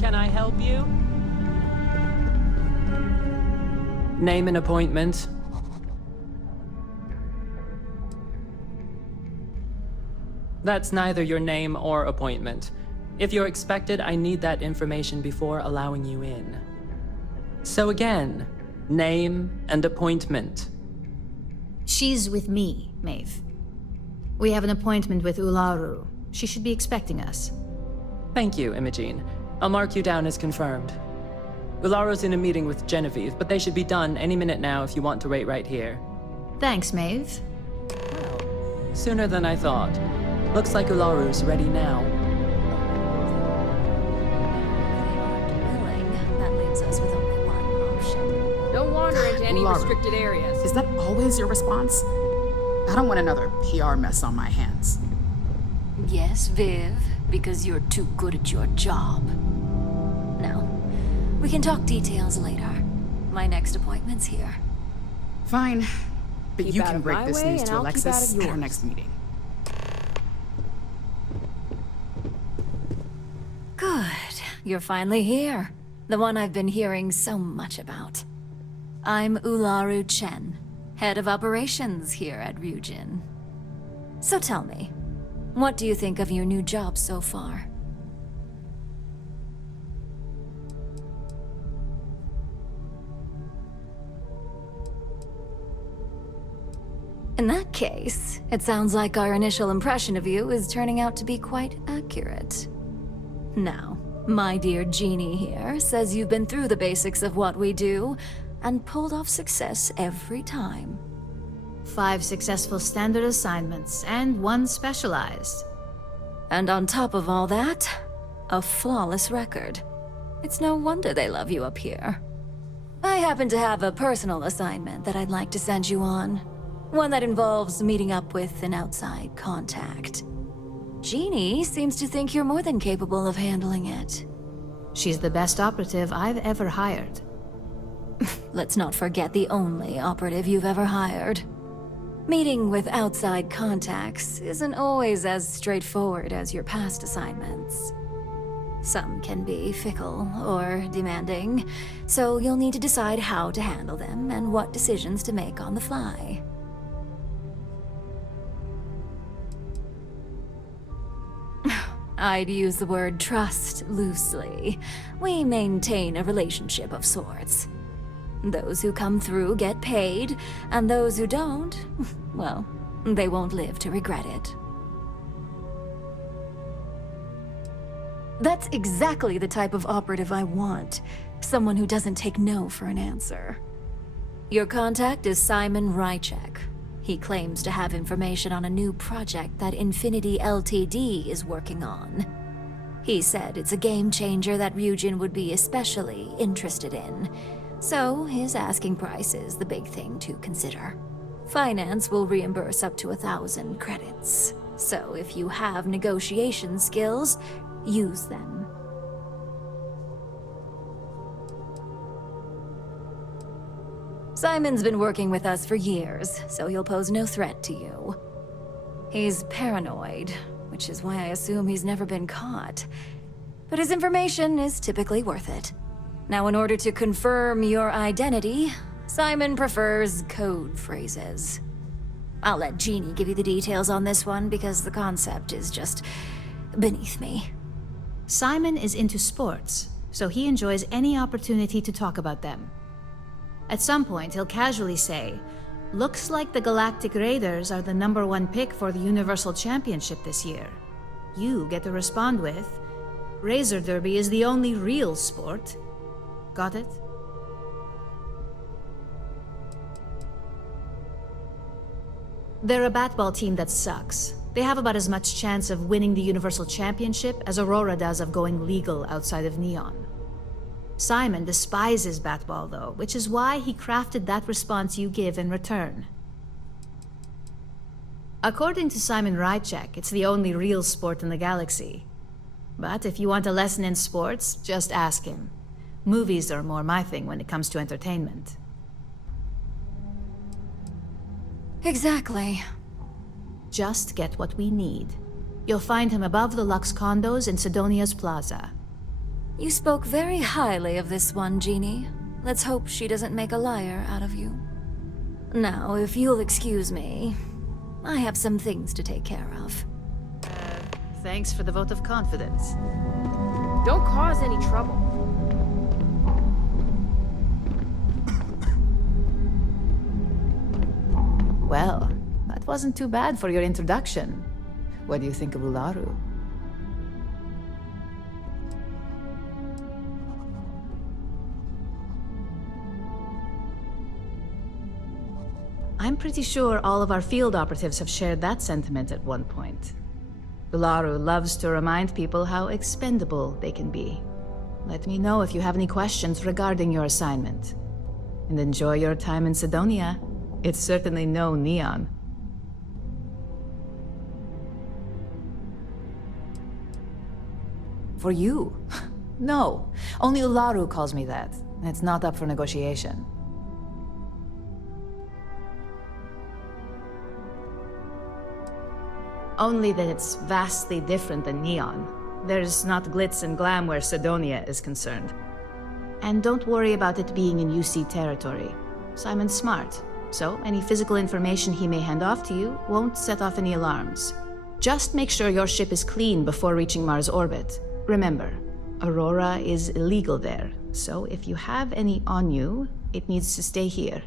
Can I help you? Name an appointment. That's neither your name or appointment. If you're expected, I need that information before allowing you in. So again, name and appointment. She's with me, Maeve. We have an appointment with Ularu. She should be expecting us. Thank you, Imogene. I'll mark you down as confirmed. Ularu's in a meeting with Genevieve, but they should be done any minute now if you want to wait right here. Thanks, Maeve. Well, sooner than I thought. Looks like Ularu's ready now. That leaves us with only one option. Don't wander into any Ularu. restricted areas. Is that always your response? I don't want another PR mess on my hands. Yes, Viv, because you're too good at your job. Now, we can talk details later. My next appointment's here. Fine, but Keep you out can of break my this way, news and to I'll keep out Alexis of at our yours. next meeting. Good. You're finally here. The one I've been hearing so much about. I'm Ularu Chen, head of operations here at Ryujin. So tell me, what do you think of your new job so far? In that case, it sounds like our initial impression of you is turning out to be quite accurate. Now, my dear Jeannie here says you've been through the basics of what we do and pulled off success every time. 5 successful standard assignments, and 1 specialized. And on top of all that, a flawless record. It's no wonder they love you up here. I happen to have a personal assignment that I'd like to send you on. One that involves meeting up with an outside contact. Jeannie seems to think you're more than capable of handling it. She's the best operative I've ever hired. Let's not forget the only operative you've ever hired. Meeting with outside contacts isn't always as straightforward as your past assignments. Some can be fickle or demanding, so you'll need to decide how to handle them and what decisions to make on the fly. I'd use the word trust loosely. We maintain a relationship of sorts. Those who come through get paid, and those who don't, well, they won't live to regret it. That's exactly the type of operative I want. Someone who doesn't take no for an answer. Your contact is Simon Ryujin. He claims to have information on a new project that Infinity Ltd is working on. He said it's a game changer that Ryujin would be especially interested in. So his asking price is the big thing to consider. Finance will reimburse up to 1,000 credits. So if you have negotiation skills, use them. Simon's been working with us for years, so he'll pose no threat to you. He's paranoid, which is why I assume he's never been caught. But his information is typically worth it. Now, in order to confirm your identity, Simon prefers code phrases. I'll let Jeannie give you the details on this one because the concept is just beneath me. Simon is into sports, so he enjoys any opportunity to talk about them. At some point, he'll casually say, "Looks like the Galactic Raiders are the #1 pick for the Universal Championship this year." You get to respond with, "Razor Derby is the only real sport." Got it? They're a batball team that sucks. They have about as much chance of winning the Universal Championship as Aurora does of going legal outside of Neon. Simon despises batball, though, which is why he crafted that response you give in return. According to Simon Ryujin, it's the only real sport in the galaxy. But if you want a lesson in sports, just ask him. Movies are more my thing when it comes to entertainment. Exactly. Just get what we need. You'll find him above the Lux condos in Sidonia's plaza. You spoke very highly of this one, Jeannie. Let's hope she doesn't make a liar out of you. Now, if you'll excuse me, I have some things to take care of. Thanks for the vote of confidence. Don't cause any trouble. Well, that wasn't too bad for your introduction. What do you think of Ularu? I'm pretty sure all of our field operatives have shared that sentiment at one point. Ularu loves to remind people how expendable they can be. Let me know if you have any questions regarding your assignment. And enjoy your time in Sidonia. It's certainly no Neon. For you? No. Only Ularu calls me that. And it's not up for negotiation. Only that it's vastly different than Neon. There's not glitz and glam where Sidonia is concerned. And don't worry about it being in UC territory. Simon's smart, so any physical information he may hand off to you won't set off any alarms. Just make sure your ship is clean before reaching Mars orbit. Remember, Aurora is illegal there, so if you have any on you, it needs to stay here.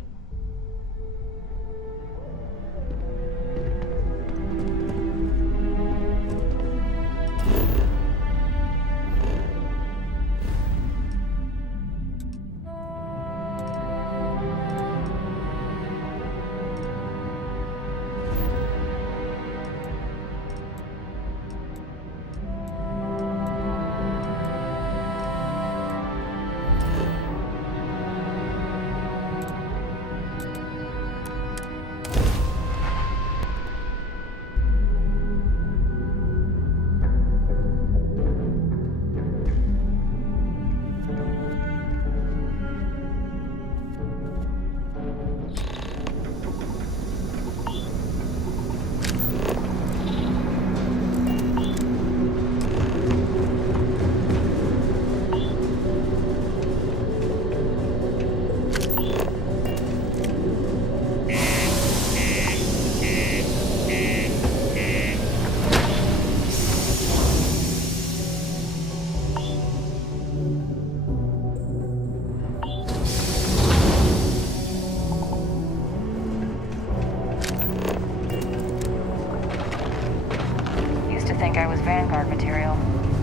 Think I was Vanguard material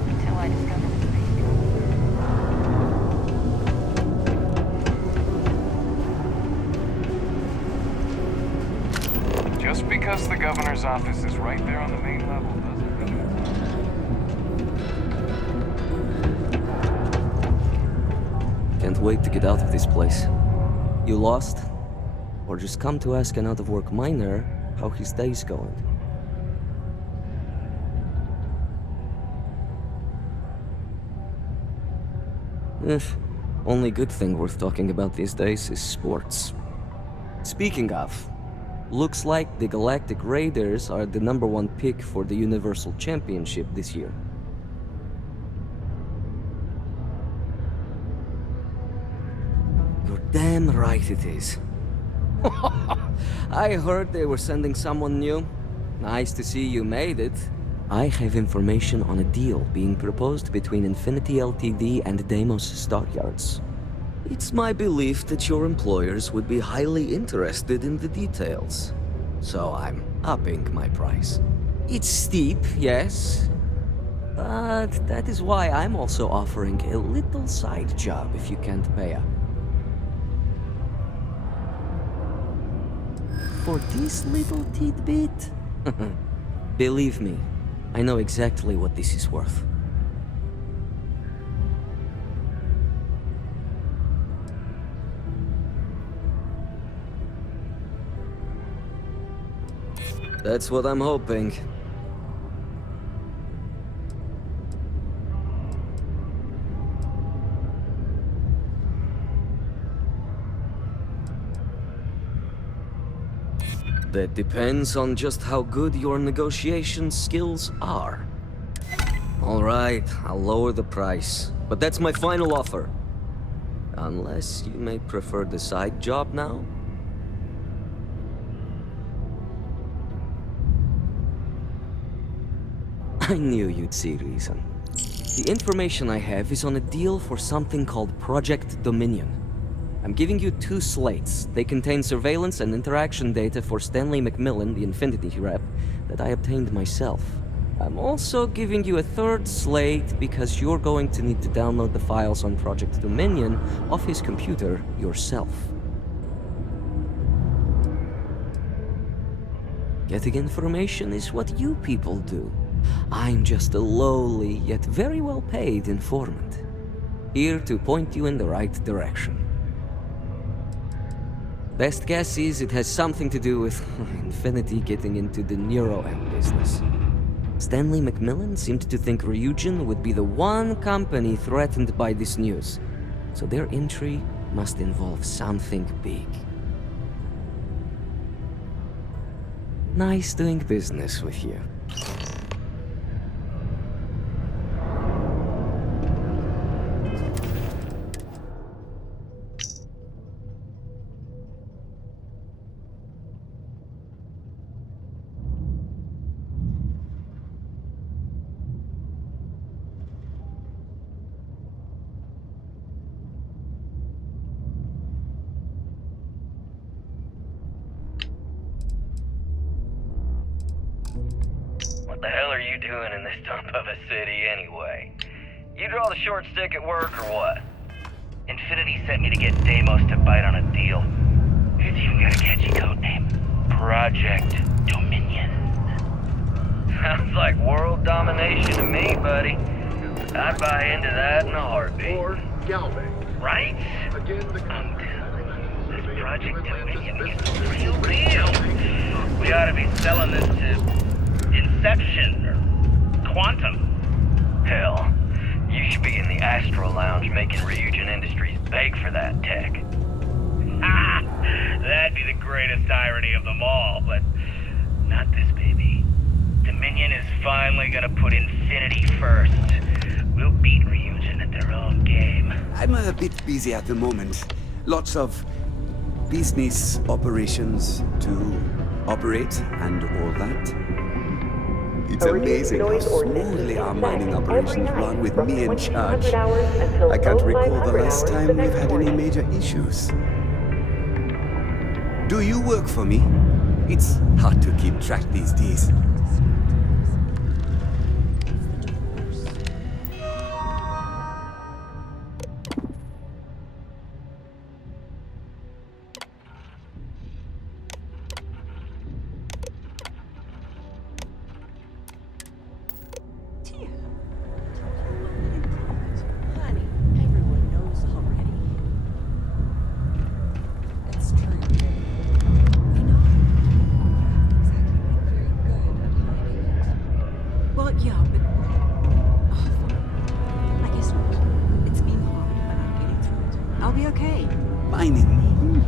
until I discovered the Just because the governor's office is right there on the main level doesn't mean... Can't wait to get out of this place. You lost? Or just come to ask an out-of-work miner how his day's going? Only good thing worth talking about these days is sports. Speaking of, looks like the Galactic Raiders are the #1 pick for the Universal Championship this year. You're damn right it is. I heard they were sending someone new. Nice to see you made it. I have information on a deal being proposed between Infinity Ltd and Deimos Stockyards. It's my belief that your employers would be highly interested in the details. So I'm upping my price. It's steep, yes. But that is why I'm also offering a little side job if you can't pay up. For this little tidbit? Believe me, I know exactly what this is worth. That's what I'm hoping. That depends on just how good your negotiation skills are. All right, I'll lower the price, but that's my final offer. Unless you may prefer the side job now? I knew you'd see reason. The information I have is on a deal for something called Project Dominion. I'm giving you 2 slates. They contain surveillance and interaction data for Stanley McMillan, the Infinity rep, that I obtained myself. I'm also giving you a 3rd slate because you're going to need to download the files on Project Dominion off his computer yourself. Getting information is what you people do. I'm just a lowly, yet very well-paid informant. Here to point you in the right direction. Best guess is it has something to do with Infinity getting into the neuro-M business. Stanley McMillan seemed to think Ryujin would be the one company threatened by this news, so their entry must involve something big. Nice doing business with you. What the hell are you doing in this dump of a city anyway? You draw the short stick at work or what? Infinity sent me to get Deimos to bite on a deal. It's even got a catchy code name. Project Dominion. Sounds like world domination to me, buddy. I'd buy into that in a heartbeat. Or Galvay. Right? Again, the I'm telling you, this Project Dominion is real deal. We ought to be selling this to Inception or Quantum. Hell, you should be in the Astro Lounge making Ryujin Industries beg for that tech. That'd be the greatest irony of them all, but not this baby. Dominion is finally gonna put Infinity first. We'll beat Ryujin at their own game. I'm a bit busy at the moment. Lots of business operations to operate and all that. It's amazing how smoothly our mining operations run with me in charge. I can't recall the last time we've had any major issues. Do you work for me? It's hard to keep track these days.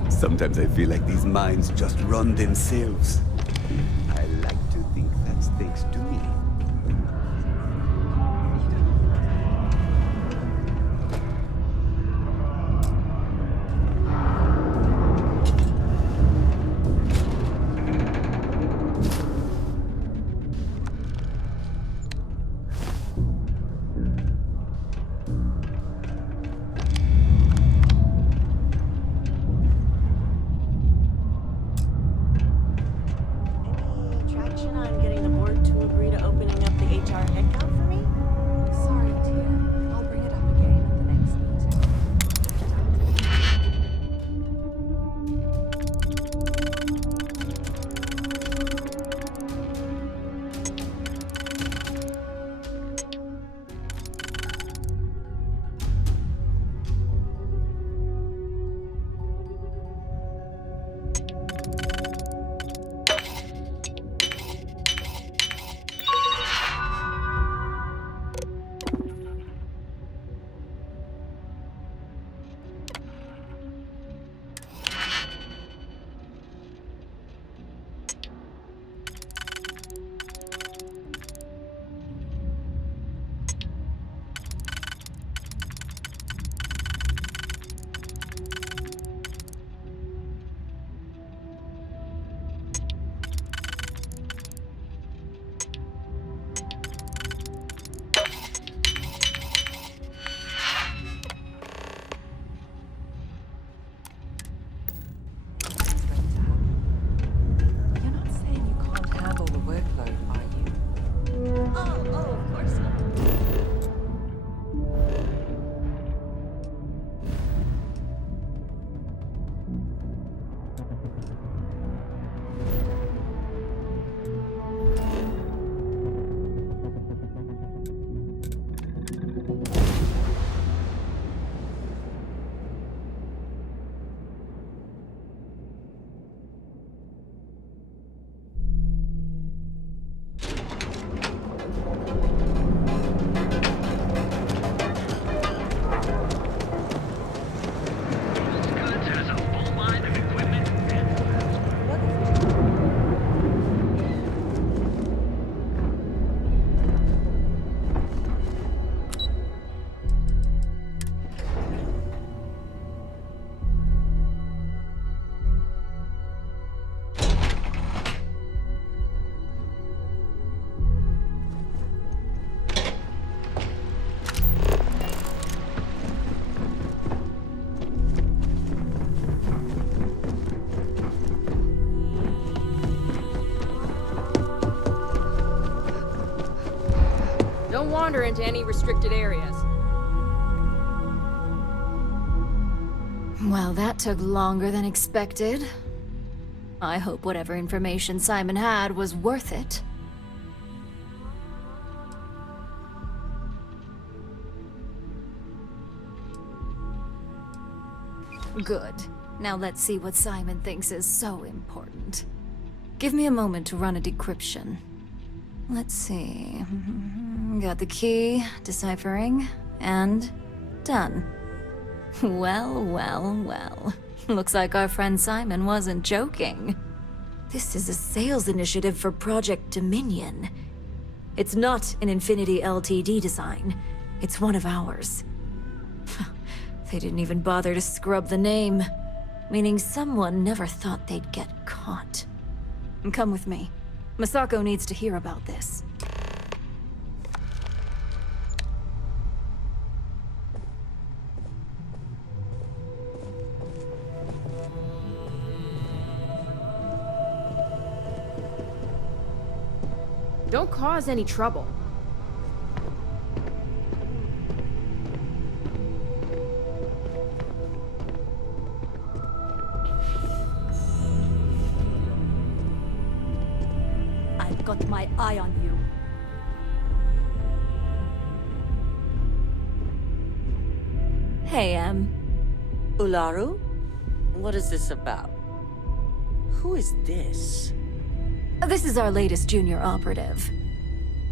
Sometimes I feel like these mines just run themselves. I like to think that's thanks to me. Don't wander into any restricted areas. Well, that took longer than expected. I hope whatever information Simon had was worth it. Good. Now let's see what Simon thinks is so important. Give me a moment to run a decryption. Let's see. Got the key, deciphering, and done. Well, well, well. Looks like our friend Simon wasn't joking. This is a sales initiative for Project Dominion. It's not an Infinity Ltd design. It's one of ours. They didn't even bother to scrub the name, meaning someone never thought they'd get caught. Come with me. Masako needs to hear about this. Don't cause any trouble. I've got my eye on you. Hey, Ularu? What is this about? Who is this? This is our latest junior operative.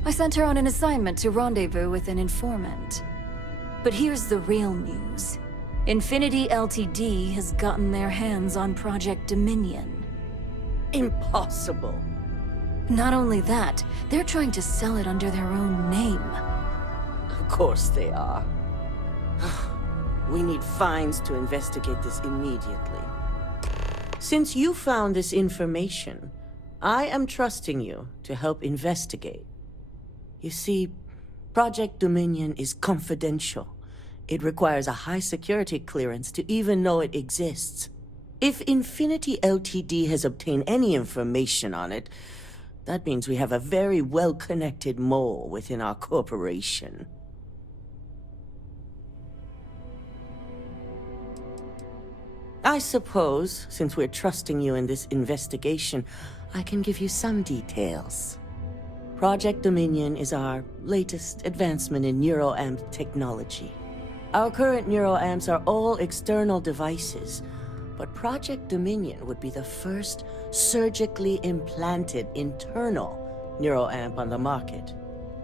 I sent her on an assignment to rendezvous with an informant. But here's the real news. Infinity Ltd has gotten their hands on Project Dominion. Impossible. Not only that, they're trying to sell it under their own name. Of course they are. We need fines to investigate this immediately. Since you found this information, I am trusting you to help investigate. You see, Project Dominion is confidential. It requires a high security clearance to even know it exists. If Infinity Ltd has obtained any information on it, that means we have a very well-connected mole within our corporation. I suppose, since we're trusting you in this investigation, I can give you some details. Project Dominion is our latest advancement in neuroamp technology. Our current neuroamps are all external devices, but Project Dominion would be the first surgically implanted internal neuroamp on the market.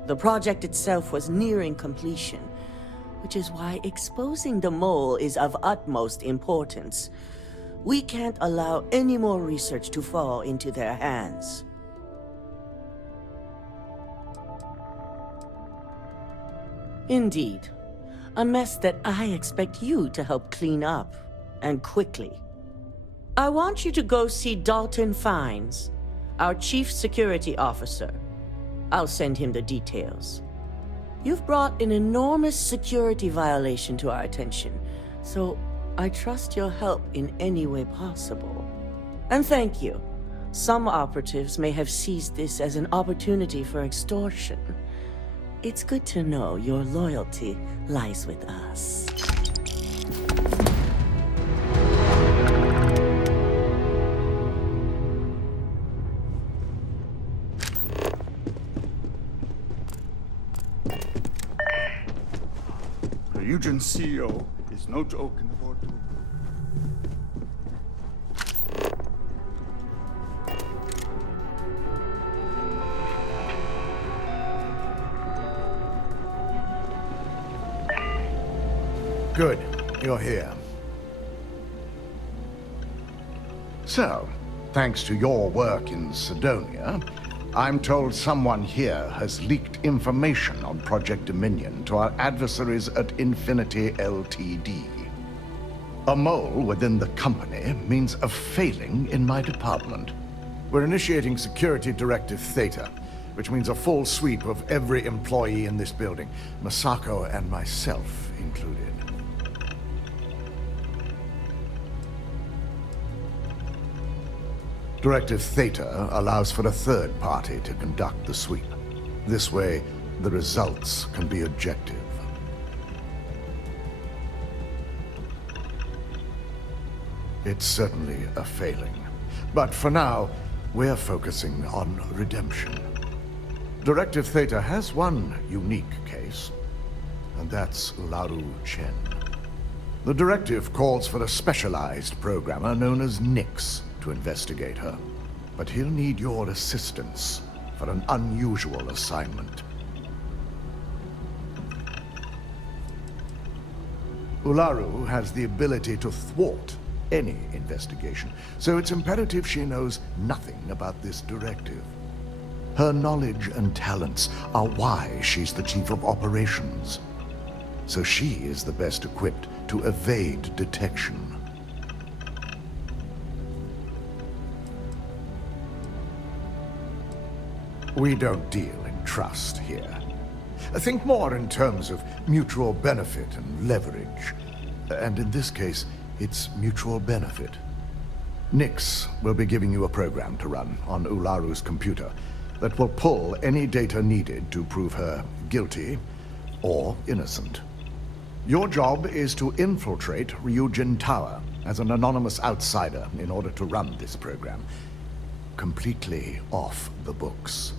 The project itself was nearing completion, which is why exposing the mole is of utmost importance. We can't allow any more research to fall into their hands. Indeed. A mess that I expect you to help clean up, and quickly. I want you to go see Dalton Fines, our Chief Security Officer. I'll send him the details. You've brought an enormous security violation to our attention, so I trust your help in any way possible. And thank you. Some operatives may have seized this as an opportunity for extortion. It's good to know your loyalty lies with us. Ryujin CEO is no joke in the boardroom. Good, you're here. So, thanks to your work in Sidonia, I'm told someone here has leaked information on Project Dominion to our adversaries at Infinity Ltd. A mole within the company means a failing in my department. We're initiating Security Directive Theta, which means a full sweep of every employee in this building, Masako and myself included. Directive Theta allows for a third party to conduct the sweep. This way, the results can be objective. It's certainly a failing. But for now, we're focusing on redemption. Directive Theta has one unique case, and that's Ularu Chen. The directive calls for a specialized programmer known as Nix to investigate her. But he'll need your assistance for an unusual assignment. Ularu has the ability to thwart any investigation, so it's imperative she knows nothing about this directive. Her knowledge and talents are why she's the chief of operations. So she is the best equipped to evade detection. We don't deal in trust here. Think more in terms of mutual benefit and leverage. And in this case, it's mutual benefit. Nix will be giving you a program to run on Ularu's computer that will pull any data needed to prove her guilty or innocent. Your job is to infiltrate Ryujin Tower as an anonymous outsider in order to run this program completely off the books.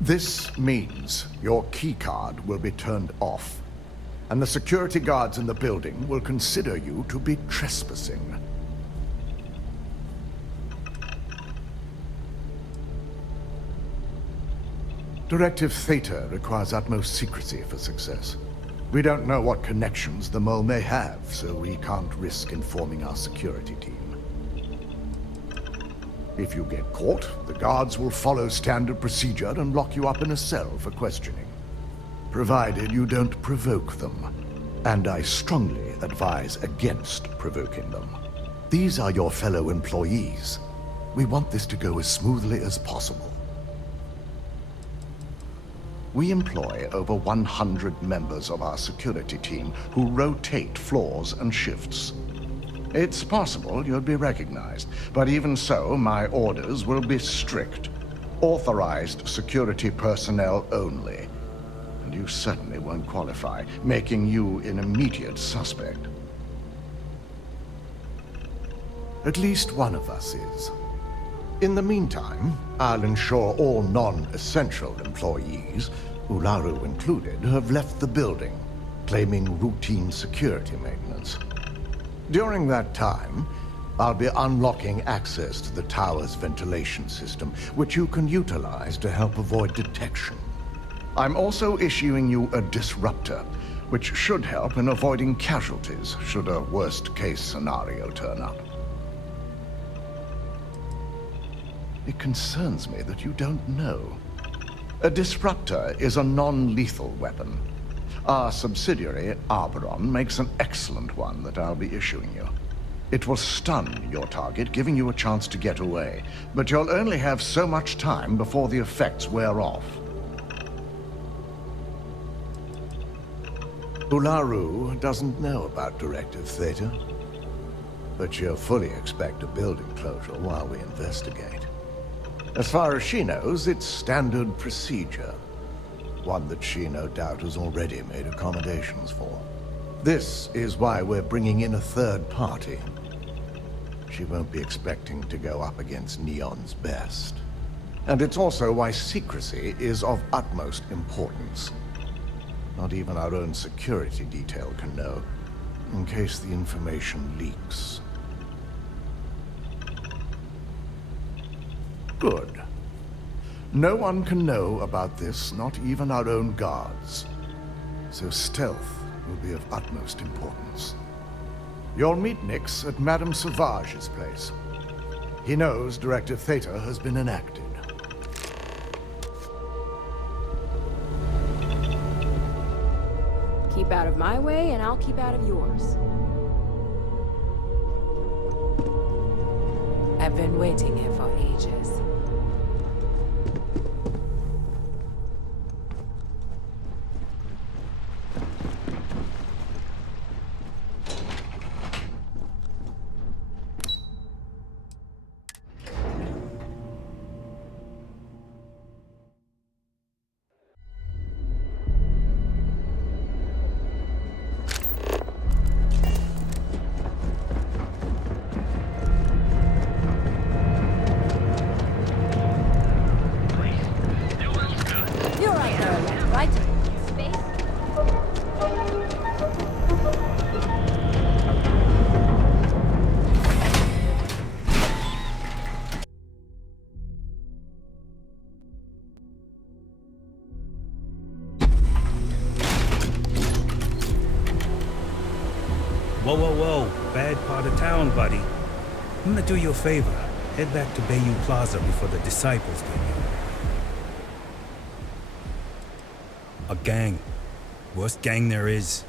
This means your keycard will be turned off, and the security guards in the building will consider you to be trespassing. Directive Theta requires utmost secrecy for success. We don't know what connections the mole may have, so we can't risk informing our security team. If you get caught, the guards will follow standard procedure and lock you up in a cell for questioning. Provided you don't provoke them. And I strongly advise against provoking them. These are your fellow employees. We want this to go as smoothly as possible. We employ over 100 members of our security team who rotate floors and shifts. It's possible you'll be recognized, but even so, my orders will be strict. Authorized security personnel only. And you certainly won't qualify, making you an immediate suspect. At least one of us is. In the meantime, I'll ensure all non-essential employees, Ularu included, have left the building, claiming routine security maintenance. During that time, I'll be unlocking access to the tower's ventilation system, which you can utilize to help avoid detection. I'm also issuing you a disruptor, which should help in avoiding casualties should a worst-case scenario turn up. It concerns me that you don't know. A disruptor is a non-lethal weapon. Our subsidiary, Arboron, makes an excellent one that I'll be issuing you. It will stun your target, giving you a chance to get away, but you'll only have so much time before the effects wear off. Ularu doesn't know about Directive Theta, but she'll fully expect a building closure while we investigate. As far as she knows, it's standard procedure. One that she no doubt has already made accommodations for. This is why we're bringing in a third party. She won't be expecting to go up against Neon's best. And it's also why secrecy is of utmost importance. Not even our own security detail can know, in case the information leaks. Good. No one can know about this, not even our own guards. So stealth will be of utmost importance. You'll meet Nix at Madame Sauvage's place. He knows Directive Theta has been enacted. Keep out of my way, and I'll keep out of yours. I've been waiting here for ages. Whoa, whoa, whoa. Bad part of town, buddy. I'm gonna do you a favor. Head back to Bayou Plaza before the disciples get you. A gang. Worst gang there is.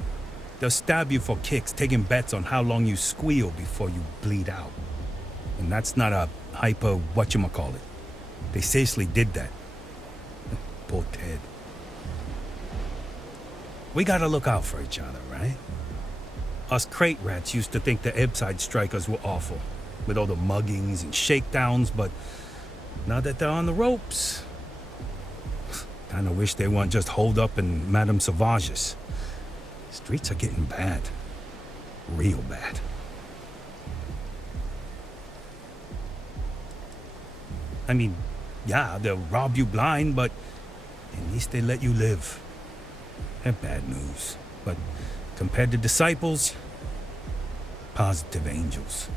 They'll stab you for kicks, taking bets on how long you squeal before you bleed out. And that's not a hyper whatchamacallit. They seriously did that. Poor Ted. We gotta look out for each other, right? Us crate rats used to think the Ebbside strikers were awful, with all the muggings and shakedowns, but now that they're on the ropes, kinda wish they weren't just holed up in Madame Sauvage's. Streets are getting bad. Real bad. I mean, yeah, they'll rob you blind, but at least they let you live. They're bad news, but compared to disciples, positive angels.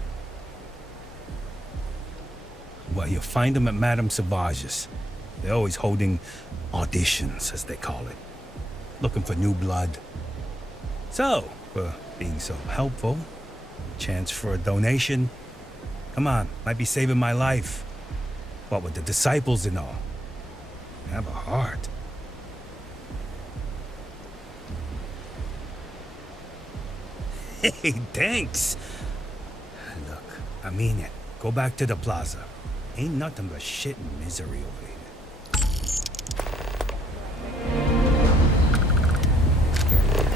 Well, you'll find them at Madame Sauvage's. They're always holding auditions, as they call it. Looking for new blood. So, for being so helpful, chance for a donation. Come on, might be saving my life. What with the disciples and all. Have a heart. Hey, thanks. Look, I mean it. Go back to the plaza. Ain't nothing but shit and misery over here.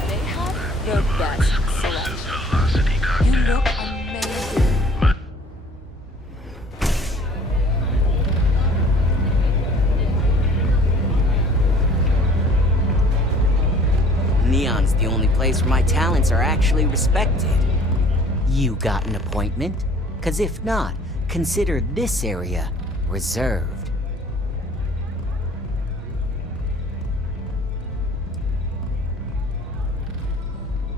They have the best selection. You look amazing. Neon's the only place where my talents are actually respected. You got an appointment? 'Cause if not, consider this area reserved.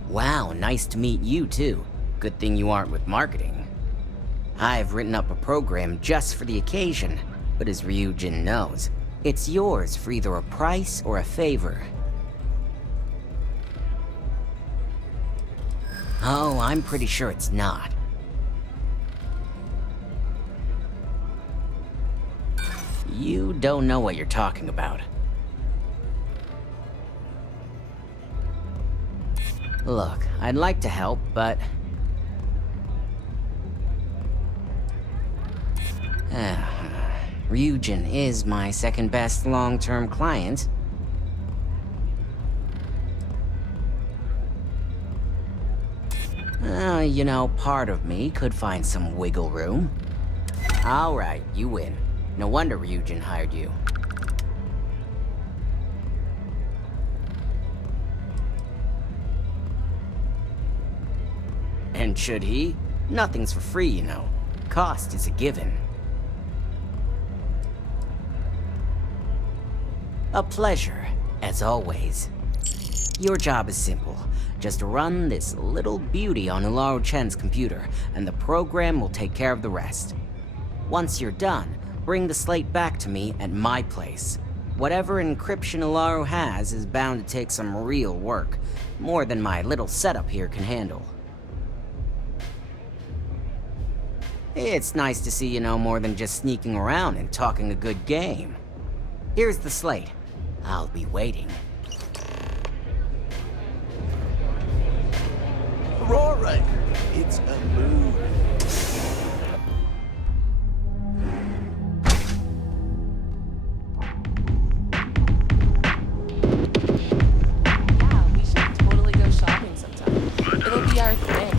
Wow, nice to meet you too. Good thing you aren't with marketing. I've written up a program just for the occasion, but as Ryujin knows, it's yours for either a price or a favor. Oh, I'm pretty sure it's not. You don't know what you're talking about. Look, I'd like to help, but... Ryujin is my second best long-term client. You know, part of me could find some wiggle room. All right, you win. No wonder Ryujin hired you. And should he? Nothing's for free, you know. Cost is a given. A pleasure, as always. Your job is simple. Just run this little beauty on Ularu Chen's computer, and the program will take care of the rest. Once you're done, bring the slate back to me at my place. Whatever encryption Ularu has is bound to take some real work, more than my little setup here can handle. It's nice to see you know more than just sneaking around and talking a good game. Here's the slate. I'll be waiting. Rory, it's a move. Yeah, we should totally go shopping sometime. It'll be our thing.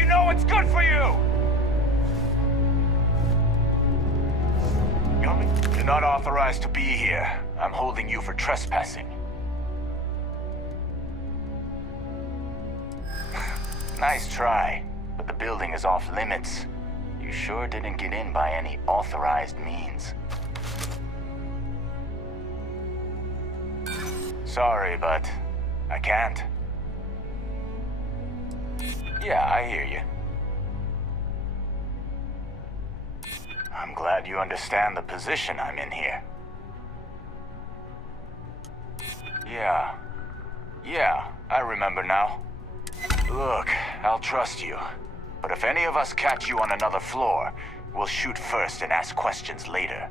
You know what's good for you! You're not authorized to be here. I'm holding you for trespassing. Nice try, but the building is off limits. You sure didn't get in by any authorized means. Sorry, but I can't. Yeah, I hear you. I'm glad you understand the position I'm in here. Yeah, I remember now. Look, I'll trust you. But if any of us catch you on another floor, we'll shoot first and ask questions later.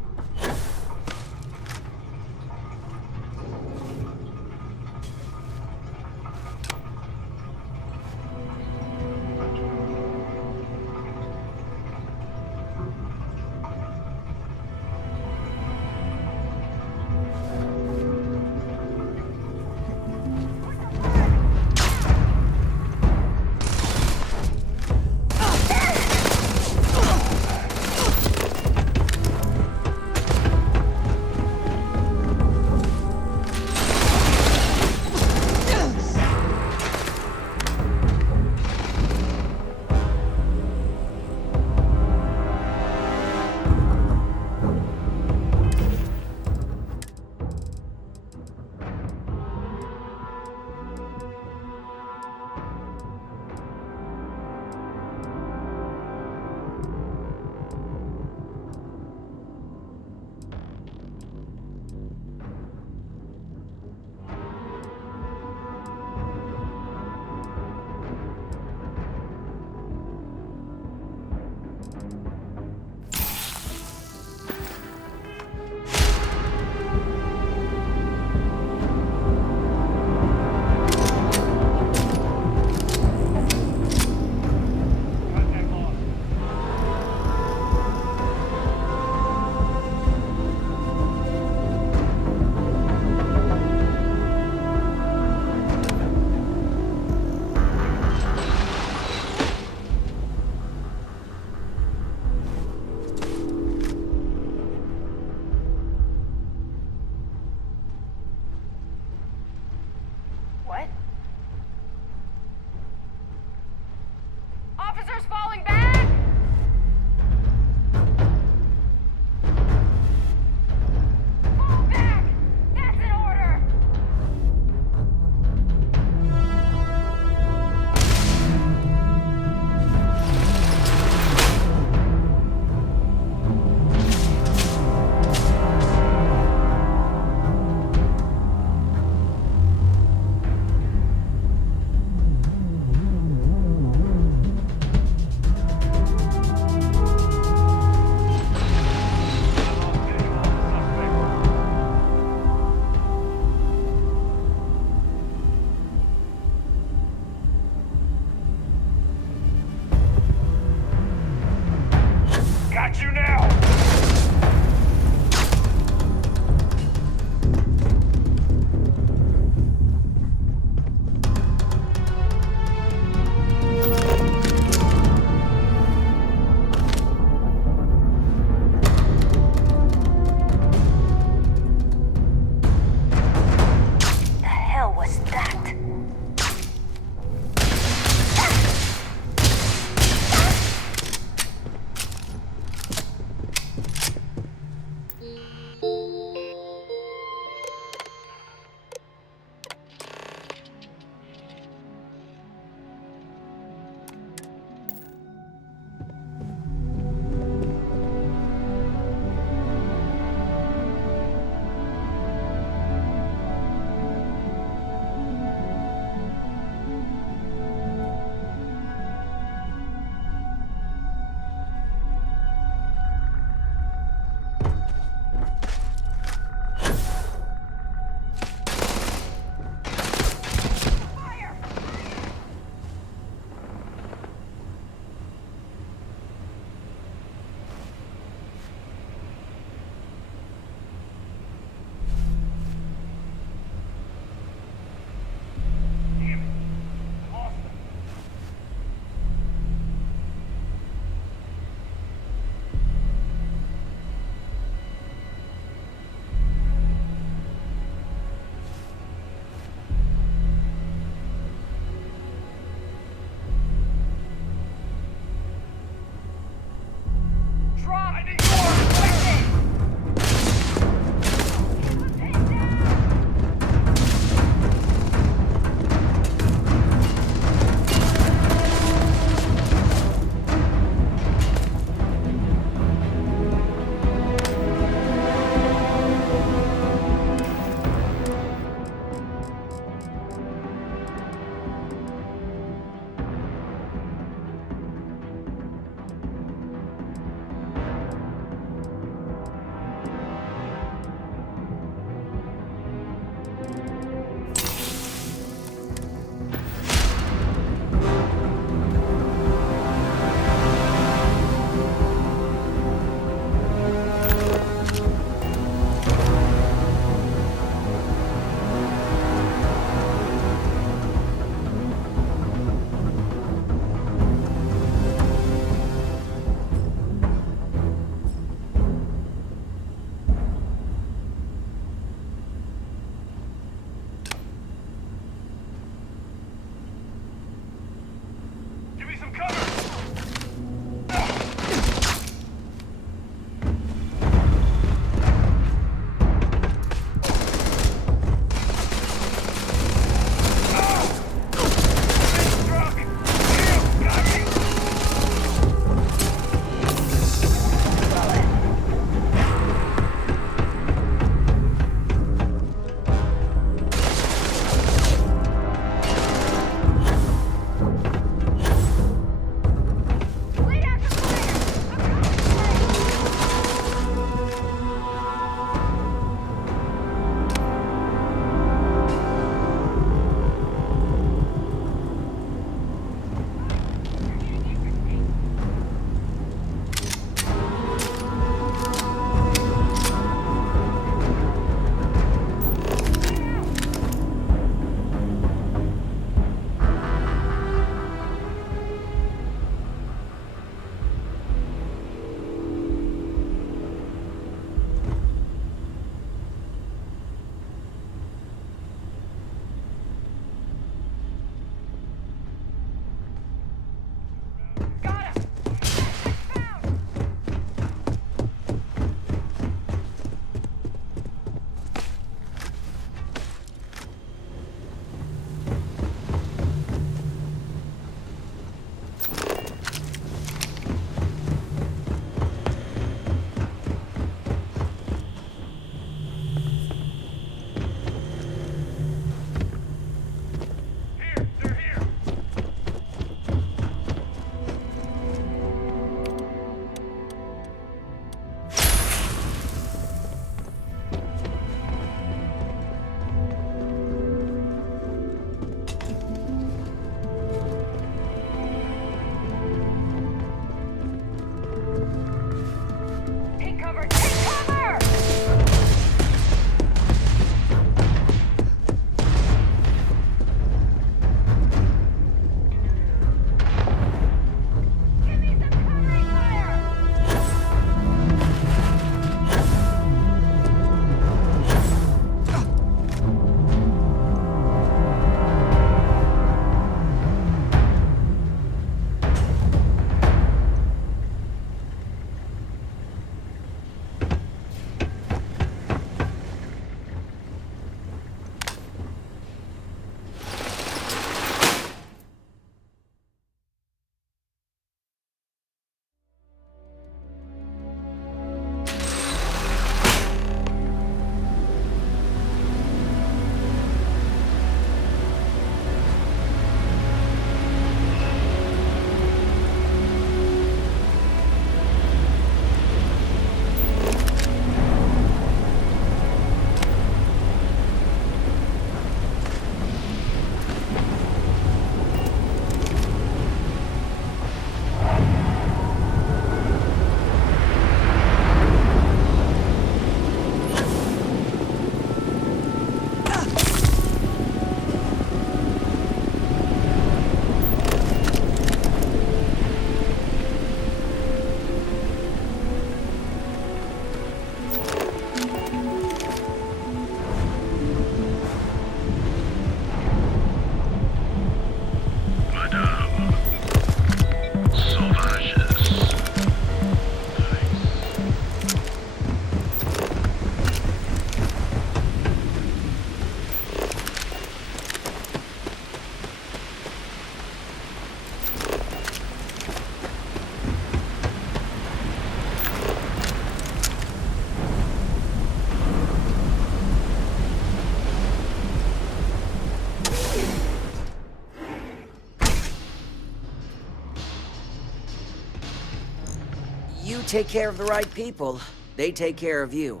You take care of the right people, they take care of you.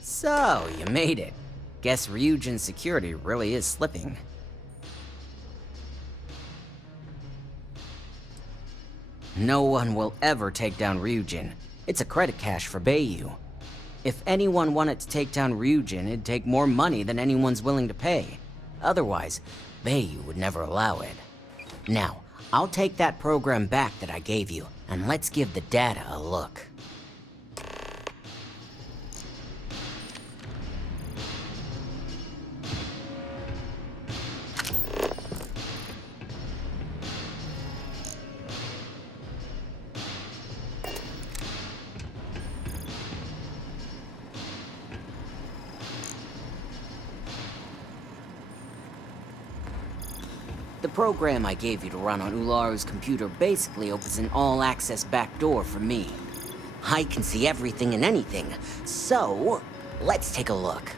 So, you made it. Guess Ryujin's security really is slipping. No one will ever take down Ryujin. It's a credit cache for Bayu. If anyone wanted to take down Ryujin, it'd take more money than anyone's willing to pay. Otherwise, Bayu would never allow it. Now, I'll take that program back that I gave you, and let's give the data a look. The program I gave you to run on Ularu's computer basically opens an all-access backdoor for me. I can see everything and anything, so let's take a look.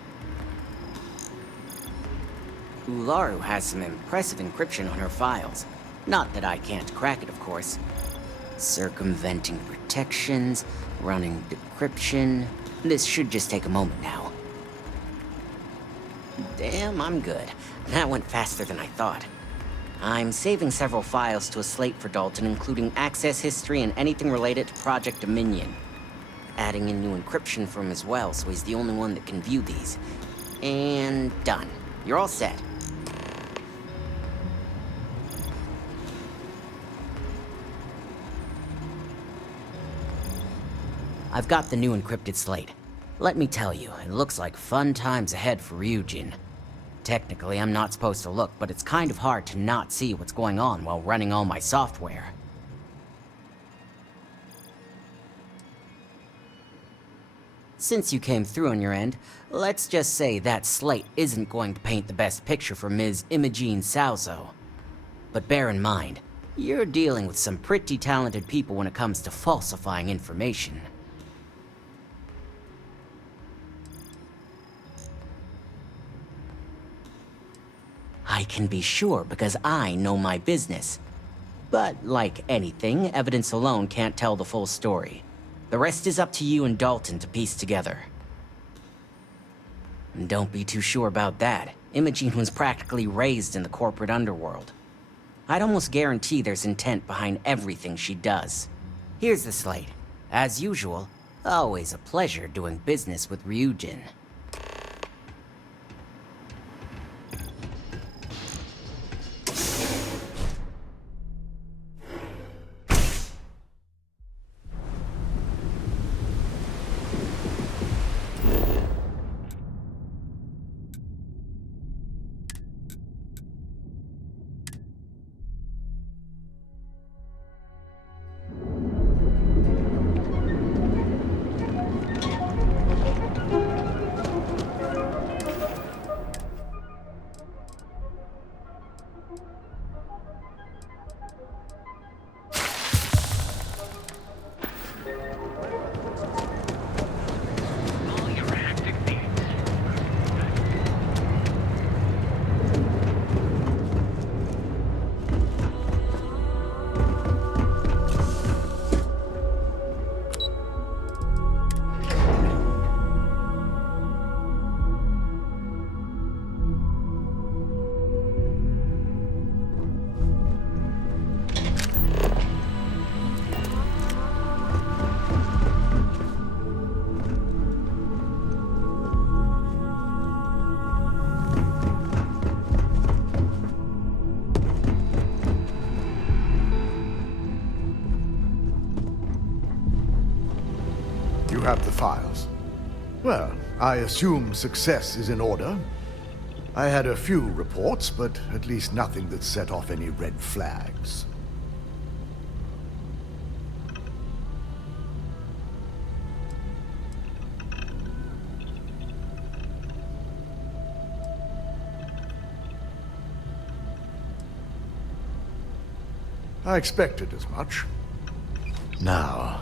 Ularu has some impressive encryption on her files. Not that I can't crack it, of course. Circumventing protections, running decryption. This should just take a moment now. Damn, I'm good. That went faster than I thought. I'm saving several files to a slate for Dalton, including access history and anything related to Project Dominion. Adding in new encryption for him as well, so he's the only one that can view these. And done. You're all set. I've got the new encrypted slate. Let me tell you, it looks like fun times ahead for Ryujin. Technically, I'm not supposed to look, but it's kind of hard to not see what's going on while running all my software. Since you came through on your end, let's just say that slate isn't going to paint the best picture for Ms. Imogene Salzo. But bear in mind, you're dealing with some pretty talented people when it comes to falsifying information. I can be sure because I know my business. But like anything, evidence alone can't tell the full story. The rest is up to you and Dalton to piece together. And don't be too sure about that. Imogene was practically raised in the corporate underworld. I'd almost guarantee there's intent behind everything she does. Here's the slate. As usual, always a pleasure doing business with Ryujin. You have the files. Well, I assume success is in order. I had a few reports, but at least nothing that set off any red flags. I expected as much. Now,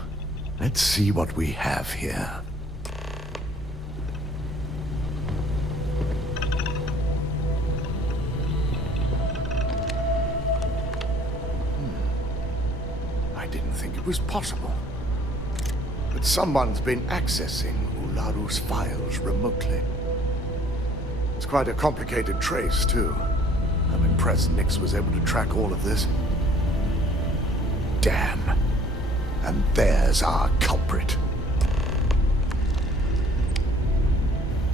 let's see what we have here. I didn't think it was possible. But someone's been accessing Ularu's files remotely. It's quite a complicated trace, too. I'm impressed Nix was able to track all of this. Damn. And there's our culprit.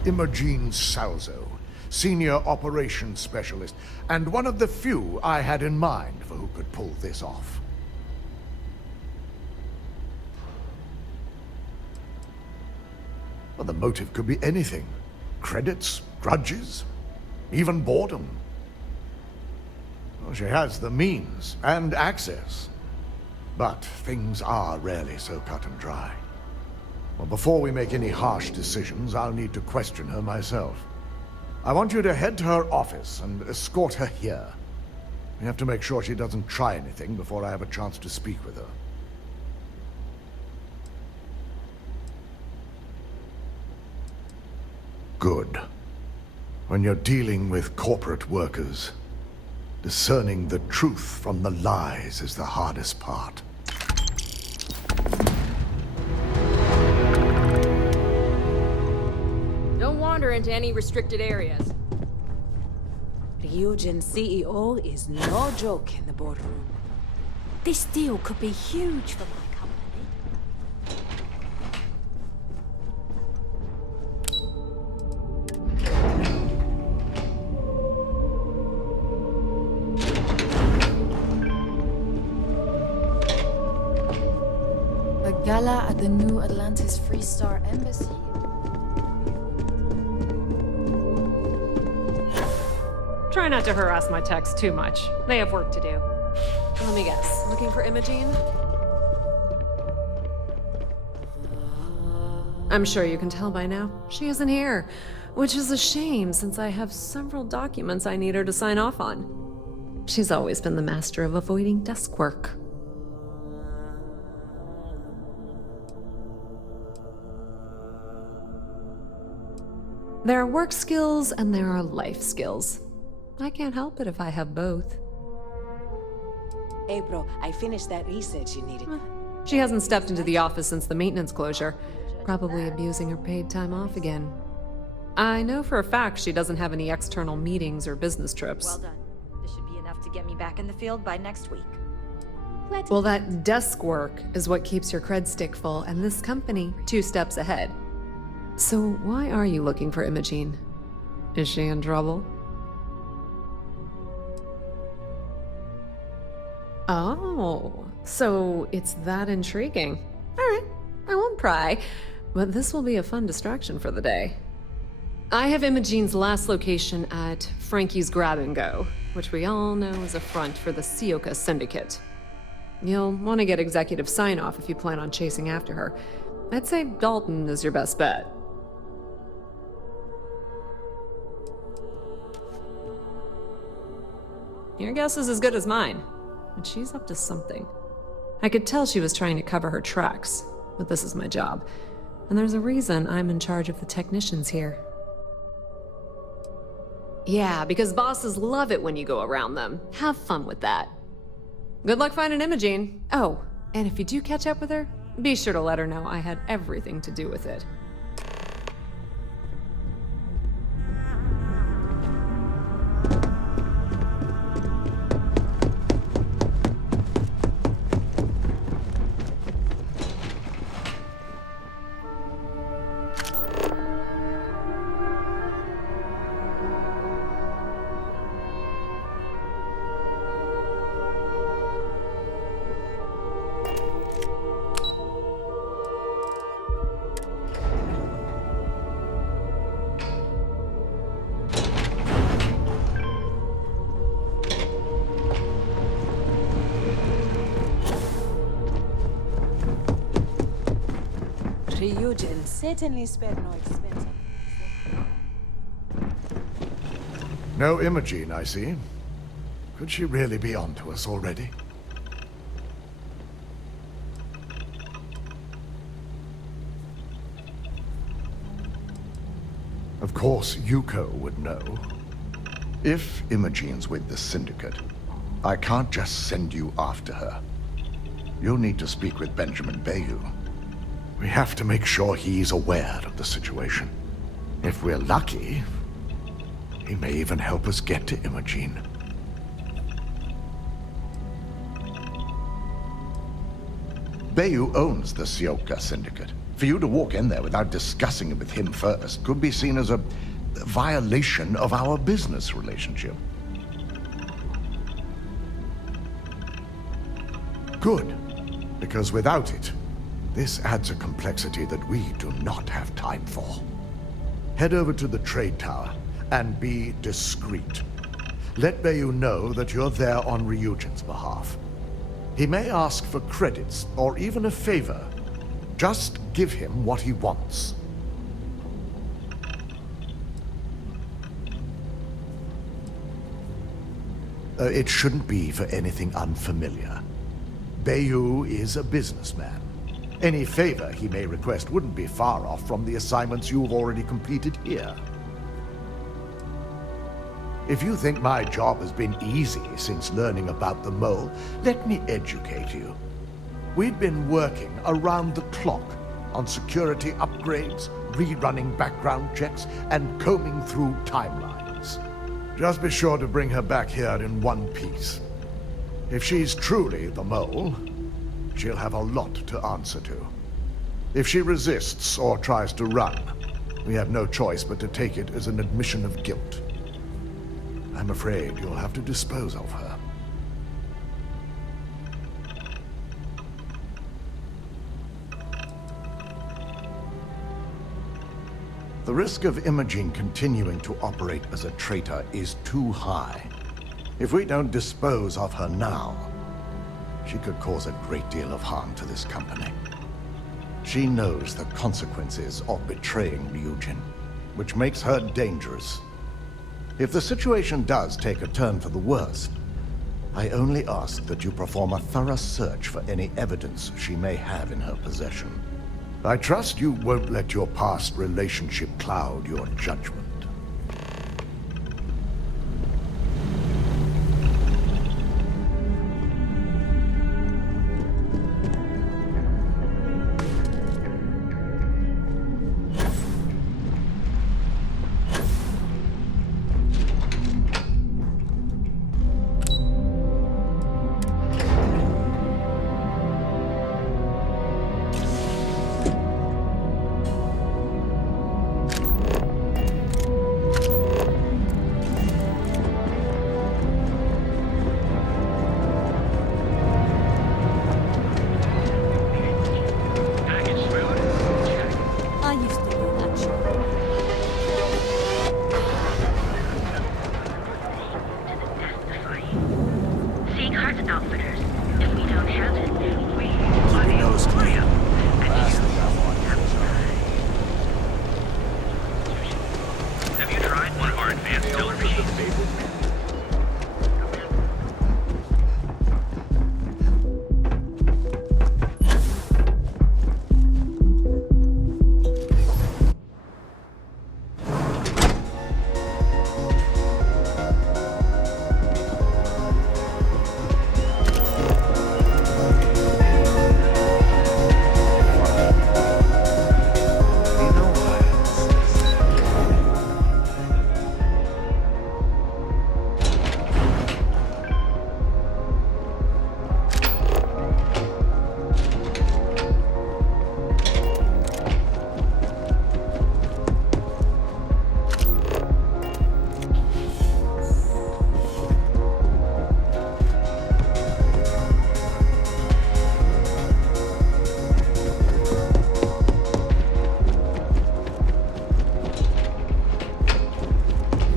Imogene Salzo, Senior Operations Specialist, and one of the few I had in mind for who could pull this off. Well, the motive could be anything. Credits, grudges, even boredom. Well, she has the means and access. But things are rarely so cut and dry. Well, before we make any harsh decisions, I'll need to question her myself. I want you to head to her office and escort her here. We have to make sure she doesn't try anything before I have a chance to speak with her. Good. When you're dealing with corporate workers, discerning the truth from the lies is the hardest part. Don't wander into any restricted areas. Ryujin CEO is no joke in the boardroom. This deal could be huge for my company. A gala at the New Atlantis Free Star Embassy. Try not to harass my techs too much. They have work to do. Let me guess. Looking for Imogene? I'm sure you can tell by now. She isn't here, which is a shame since I have several documents I need her to sign off on. She's always been the master of avoiding desk work. There are work skills and there are life skills. I can't help it if I have both. April, I finished that research you needed. She hasn't stepped into the office since the maintenance closure, probably abusing her paid time off again. I know for a fact she doesn't have any external meetings or business trips. Well done. This should be enough to get me back in the field by next week. Well, that desk work is what keeps your cred stick full, and this company 2 steps ahead. So why are you looking for Imogene? Is she in trouble? Oh, so it's that intriguing. All right, I won't pry, but this will be a fun distraction for the day. I have Imogene's last location at Frankie's Grab and Go, which we all know is a front for the Sioka Syndicate. You'll want to get executive sign-off if you plan on chasing after her. I'd say Dalton is your best bet. Your guess is as good as mine. But she's up to something. I could tell she was trying to cover her tracks, but this is my job. And there's a reason I'm in charge of the technicians here. Yeah, because bosses love it when you go around them. Have fun with that. Good luck finding Imogene. Oh, and if you do catch up with her, be sure to let her know I had everything to do with it. Ryujin certainly spared no expense. No Imogene, I see. Could she really be onto us already? Of course, Yuko would know. If Imogene's with the Syndicate, I can't just send you after her. You'll need to speak with Benjamin Bayou. We have to make sure he's aware of the situation. If we're lucky, he may even help us get to Imogene. Bayou owns the Sioka Syndicate. For you to walk in there without discussing it with him first could be seen as a violation of our business relationship. Good, because without it, this adds a complexity that we do not have time for. Head over to the trade tower and be discreet. Let Bayou know that you're there on Ryujin's behalf. He may ask for credits or even a favor. Just give him what he wants. It shouldn't be for anything unfamiliar. Bayou is a businessman. Any favor he may request wouldn't be far off from the assignments you've already completed here. If you think my job has been easy since learning about the mole, let me educate you. We've been working around the clock on security upgrades, rerunning background checks, and combing through timelines. Just be sure to bring her back here in one piece. If she's truly the mole, she'll have a lot to answer to. If she resists or tries to run, we have no choice but to take it as an admission of guilt. I'm afraid you'll have to dispose of her. The risk of Imogene continuing to operate as a traitor is too high. If we don't dispose of her now, she could cause a great deal of harm to this company. She knows the consequences of betraying Ryujin, which makes her dangerous. If the situation does take a turn for the worst, I only ask that you perform a thorough search for any evidence she may have in her possession. I trust you won't let your past relationship cloud your judgment.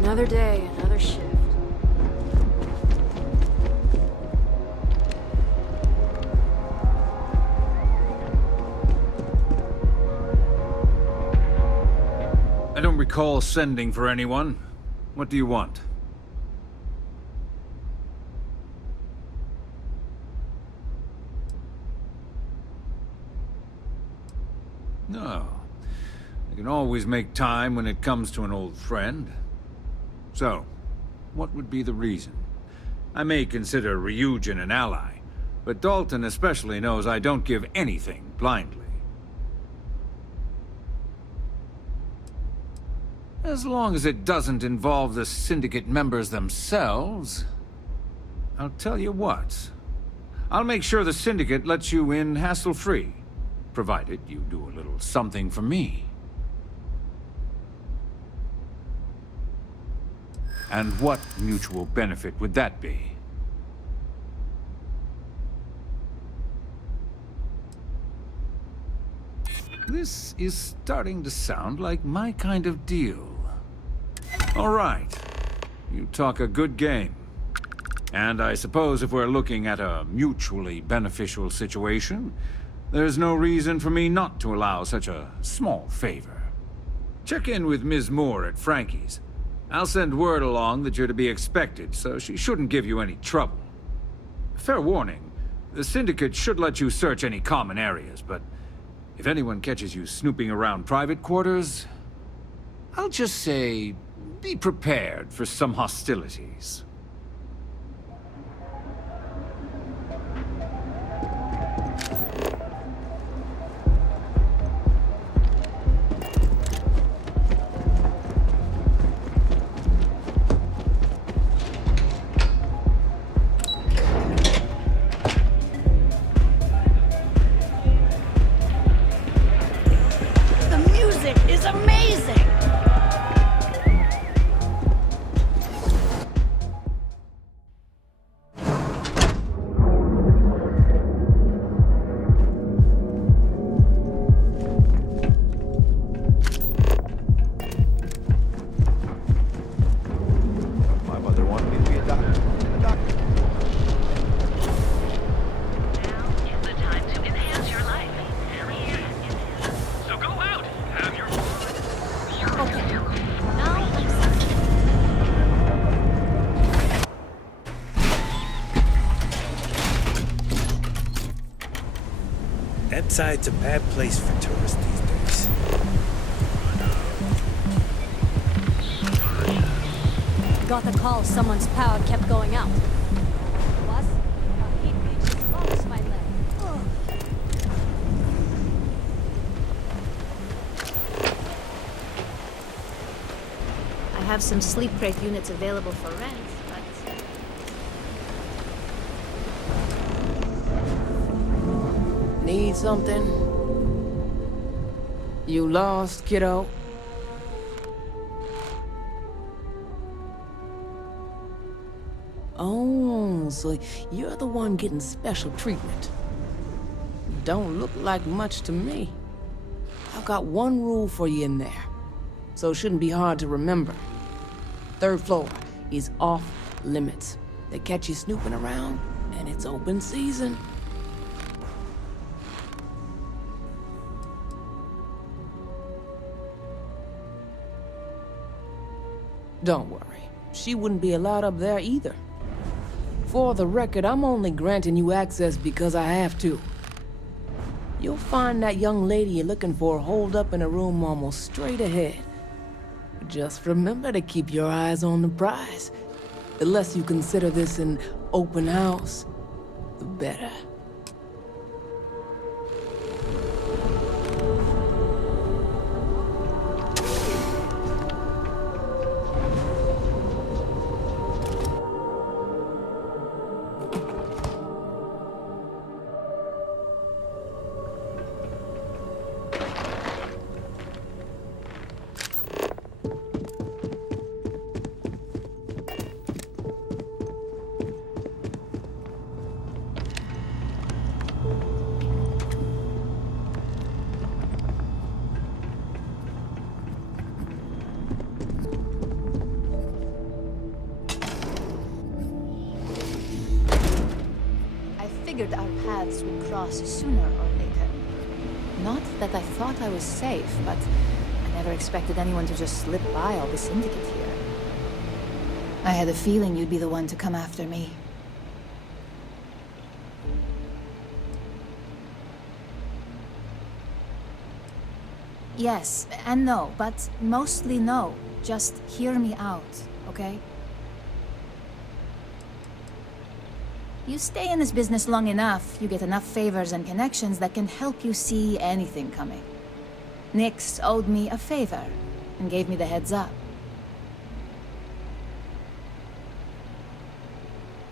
Another day, another shift. I don't recall sending for anyone. What do you want? No. I can always make time when it comes to an old friend. So, what would be the reason? I may consider Ryujin an ally, but Dalton especially knows I don't give anything blindly. As long as it doesn't involve the Syndicate members themselves, I'll tell you what. I'll make sure the Syndicate lets you in hassle-free, provided you do a little something for me. And what mutual benefit would that be? This is starting to sound like my kind of deal. All right. You talk a good game. And I suppose if we're looking at a mutually beneficial situation, there's no reason for me not to allow such a small favor. Check in with Ms. Moore at Frankie's. I'll send word along that you're to be expected, so she shouldn't give you any trouble. Fair warning, the Syndicate should let you search any common areas, but if anyone catches you snooping around private quarters, I'll just say, be prepared for some hostilities. Is amazing! That side's a bad place for tourists these days. Got the call someone's power kept going out. Was? A heat beach just lost my leg. Ugh. I have some sleep crate units available for rent, but... Need something? You lost, kiddo? Oh, so you're the one getting special treatment. Don't look like much to me. I've got one rule for you in there, so it shouldn't be hard to remember. 3rd floor is off limits. They catch you snooping around, and it's open season. Don't worry, she wouldn't be allowed up there either. For the record, I'm only granting you access because I have to. You'll find that young lady you're looking for holed up in a room almost straight ahead. Just remember to keep your eyes on the prize. The less you consider this an open house, the better. Figured our paths would cross sooner or later. Not that I thought I was safe, but I never expected anyone to just slip by all the syndicate here. I had a feeling you'd be the one to come after me. Yes and no, but mostly no. Just hear me out, okay? You stay in this business long enough, you get enough favors and connections that can help you see anything coming. Nix owed me a favor and gave me the heads up.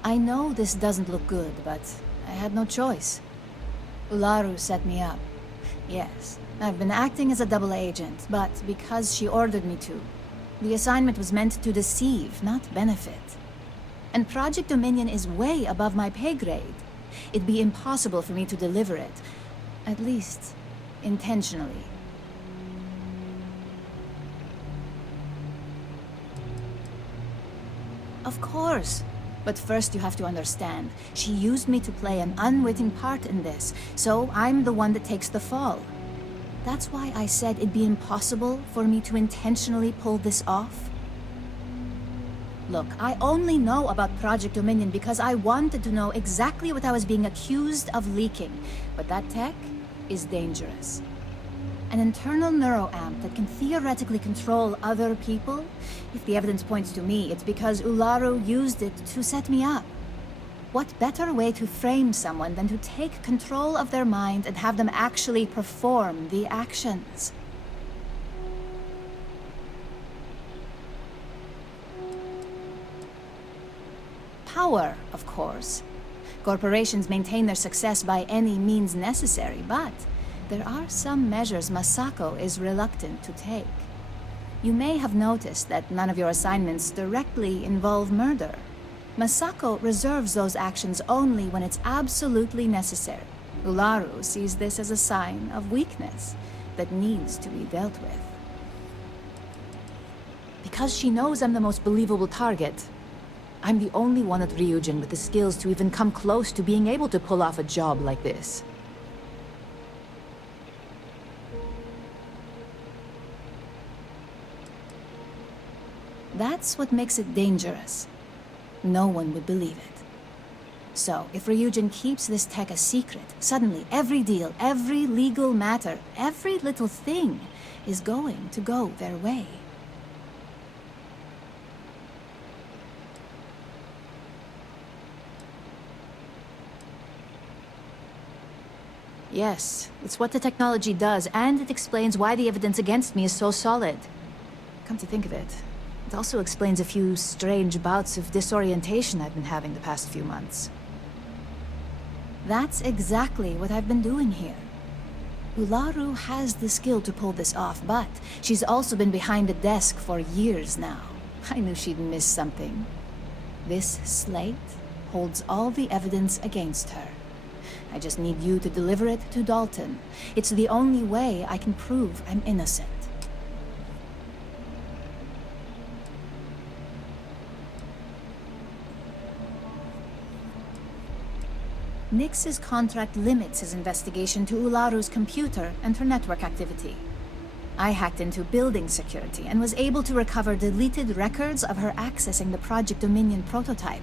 I know this doesn't look good, but I had no choice. Ularu set me up. Yes, I've been acting as a double agent, but because she ordered me to. The assignment was meant to deceive, not benefit. And Project Dominion is way above my pay grade. It'd be impossible for me to deliver it. At least, intentionally. Of course. But first you have to understand, she used me to play an unwitting part in this, so I'm the one that takes the fall. That's why I said it'd be impossible for me to intentionally pull this off. Look, I only know about Project Dominion because I wanted to know exactly what I was being accused of leaking. But that tech is dangerous. An internal neuroamp that can theoretically control other people? If the evidence points to me, it's because Ularu used it to set me up. What better way to frame someone than to take control of their mind and have them actually perform the actions? Power, of course. Corporations maintain their success by any means necessary, but there are some measures Masako is reluctant to take. You may have noticed that none of your assignments directly involve murder. Masako reserves those actions only when it's absolutely necessary. Ularu sees this as a sign of weakness that needs to be dealt with. Because she knows I'm the most believable target, I'm the only one at Ryujin with the skills to even come close to being able to pull off a job like this. That's what makes it dangerous. No one would believe it. So, if Ryujin keeps this tech a secret, suddenly every deal, every legal matter, every little thing is going to go their way. Yes, it's what the technology does, and it explains why the evidence against me is so solid. Come to think of it, it also explains a few strange bouts of disorientation I've been having the past few months. That's exactly what I've been doing here. Ularu has the skill to pull this off, but she's also been behind the desk for years now. I knew she'd miss something. This slate holds all the evidence against her. I just need you to deliver it to Dalton. It's the only way I can prove I'm innocent. Nix's contract limits his investigation to Ularu's computer and her network activity. I hacked into building security and was able to recover deleted records of her accessing the Project Dominion prototype.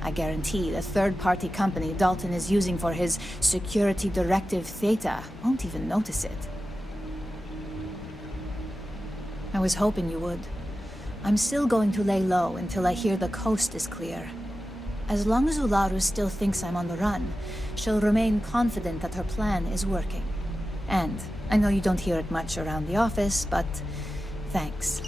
I guarantee the third-party company Dalton is using for his security directive Theta won't even notice it. I was hoping you would. I'm still going to lay low until I hear the coast is clear. As long as Ularu still thinks I'm on the run, she'll remain confident that her plan is working. And I know you don't hear it much around the office, but thanks.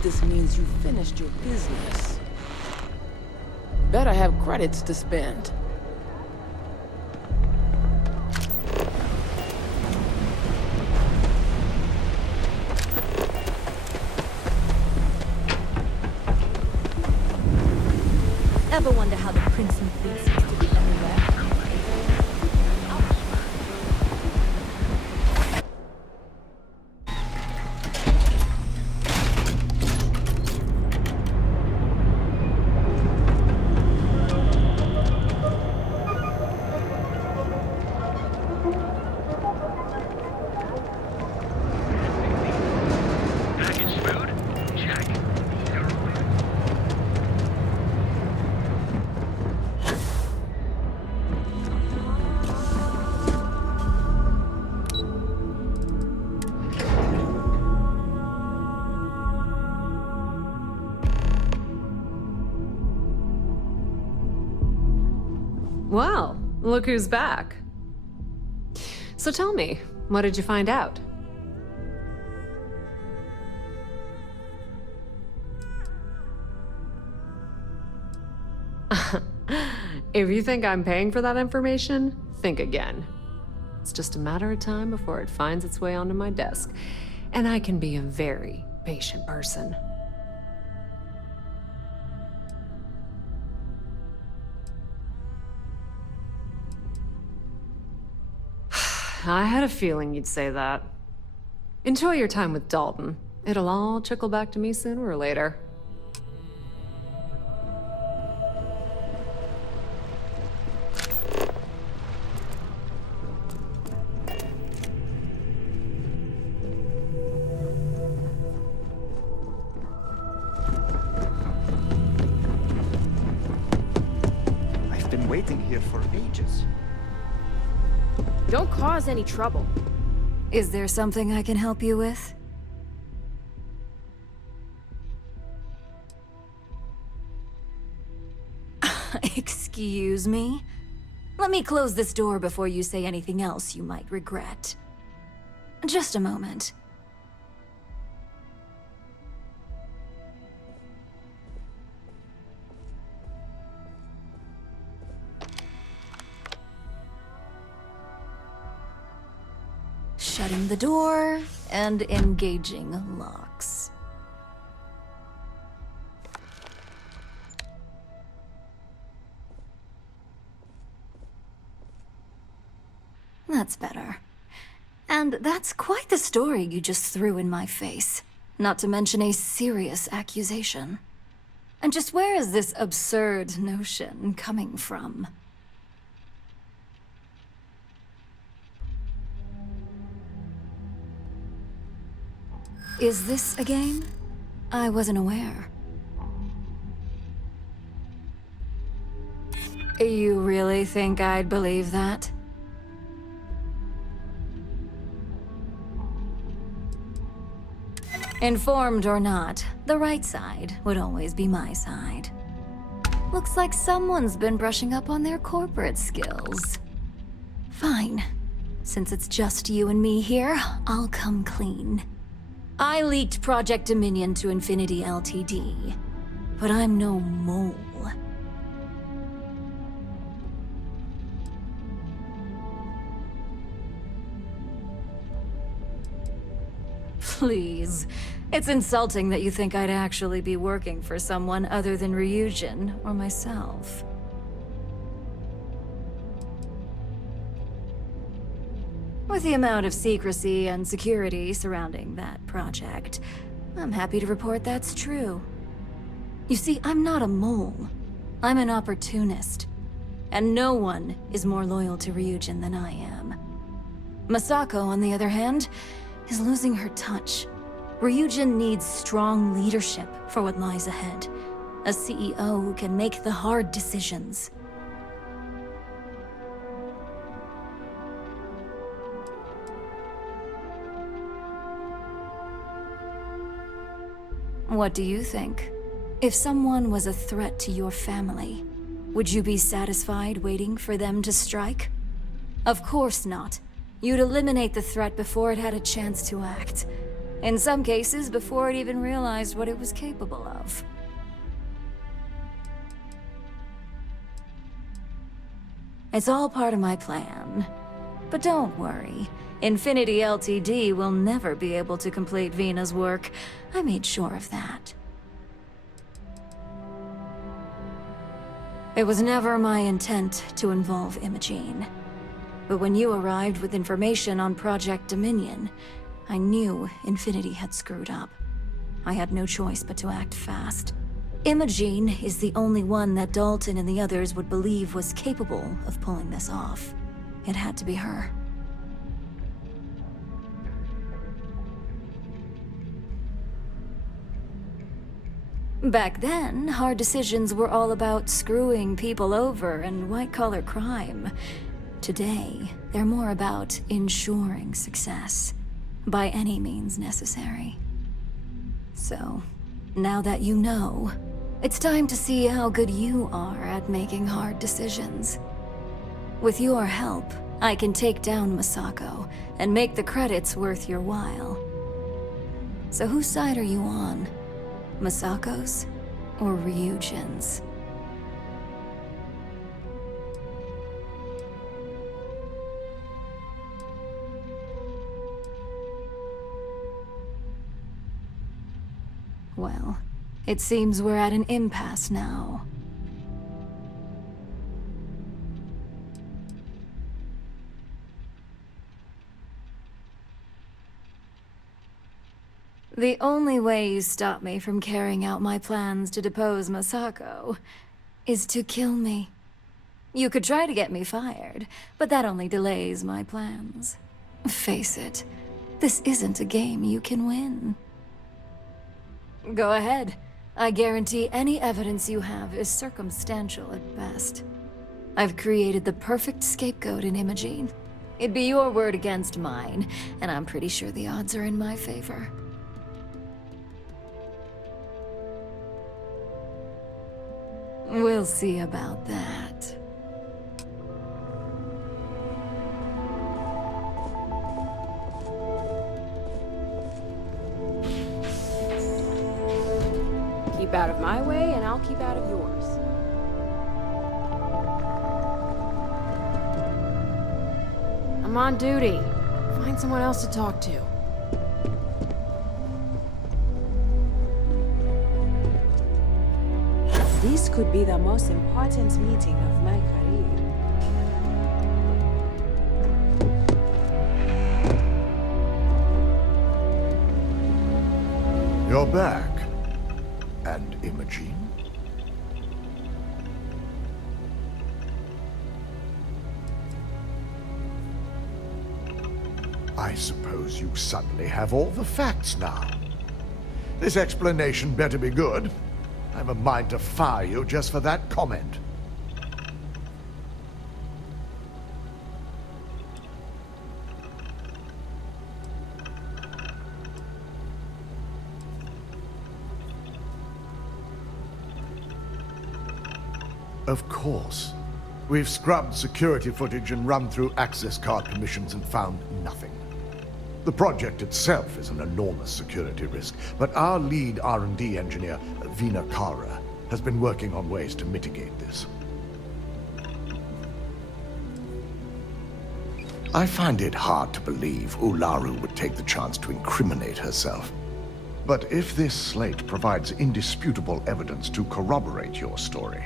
This means you finished your business. Better have credits to spend. Ever wonder how the Princeton fleet seems to be everywhere? Well, look who's back. So tell me, what did you find out? If you think I'm paying for that information, think again. It's just a matter of time before it finds its way onto my desk, and I can be a very patient person. I had a feeling you'd say that. Enjoy your time with Dalton. It'll all trickle back to me sooner or later. I've been waiting here for ages. Don't cause any trouble. Is there something I can help you with? Excuse me? Let me close this door before you say anything else you might regret. Just a moment. shutting the door and engaging locks. That's better. And that's quite the story you just threw in my face. Not to mention a serious accusation. And just where is this absurd notion coming from? Is this a game? I wasn't aware. You really think I'd believe that? Informed or not, the right side would always be my side. Looks like someone's been brushing up on their corporate skills. Fine. Since it's just you and me here, I'll come clean. I leaked Project Dominion to Infinity Ltd. But I'm no mole. Please. It's insulting that you think I'd actually be working for someone other than Ryujin or myself. With the amount of secrecy and security surrounding that project, I'm happy to report that's true. You see, I'm not a mole. I'm an opportunist. And no one is more loyal to Ryujin than I am. Masako, on the other hand, is losing her touch. Ryujin needs strong leadership for what lies ahead. A CEO who can make the hard decisions. What do you think? If someone was a threat to your family, would you be satisfied waiting for them to strike? Of course not. You'd eliminate the threat before it had a chance to act. In some cases, before it even realized what it was capable of. It's all part of my plan. But don't worry. Infinity Ltd. will never be able to complete Vina's work. I made sure of that. It was never my intent to involve Imogene. But when you arrived with information on Project Dominion, I knew Infinity had screwed up. I had no choice but to act fast. Imogene is the only one that Dalton and the others would believe was capable of pulling this off. It had to be her. Back then, hard decisions were all about screwing people over and white-collar crime. Today, they're more about ensuring success, by any means necessary. So, now that you know, it's time to see how good you are at making hard decisions. With your help, I can take down Masako and make the credits worth your while. So whose side are you on? Masako's or Ryujin's? Well, it seems we're at an impasse now. The only way you stop me from carrying out my plans to depose Masako is to kill me. You could try to get me fired, but that only delays my plans. Face it, this isn't a game you can win. Go ahead. I guarantee any evidence you have is circumstantial at best. I've created the perfect scapegoat in Imogene. It'd be your word against mine, and I'm pretty sure the odds are in my favor. We'll see about that. Keep out of my way, and I'll keep out of yours. I'm on duty. Find someone else to talk to. This could be the most important meeting of my career. You're back. And Imogene? I suppose you suddenly have all the facts now. This explanation better be good. I have a mind to fire you just for that comment. Of course. We've scrubbed security footage and run through access card permissions and found nothing. The project itself is an enormous security risk, but our lead R&D engineer, Vina Kara, has been working on ways to mitigate this. I find it hard to believe Ularu would take the chance to incriminate herself. But if this slate provides indisputable evidence to corroborate your story,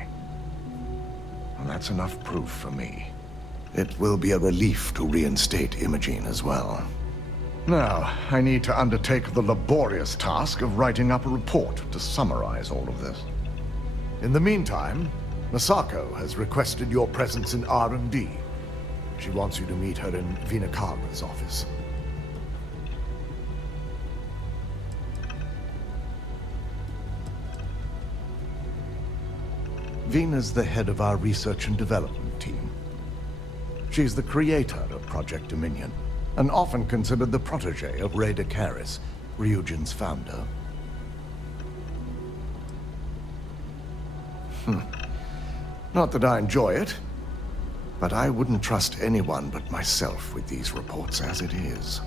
well, that's enough proof for me. It will be a relief to reinstate Imogene as well. Now, I need to undertake the laborious task of writing up a report to summarize all of this. In the meantime, Masako has requested your presence in R&D. She wants you to meet her in Vinakara's office. Vina's the head of our research and development team. She's the creator of Project Dominion, and often considered the protege of Raider Karis, Ryujin's founder. Not that I enjoy it, but I wouldn't trust anyone but myself with these reports as it is.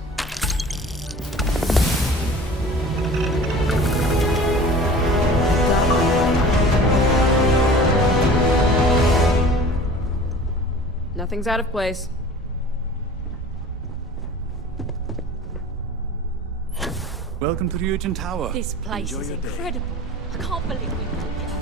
Nothing's out of place. Welcome to Ryujin Tower. This place Enjoy is your day. incredible. I can't believe we did it.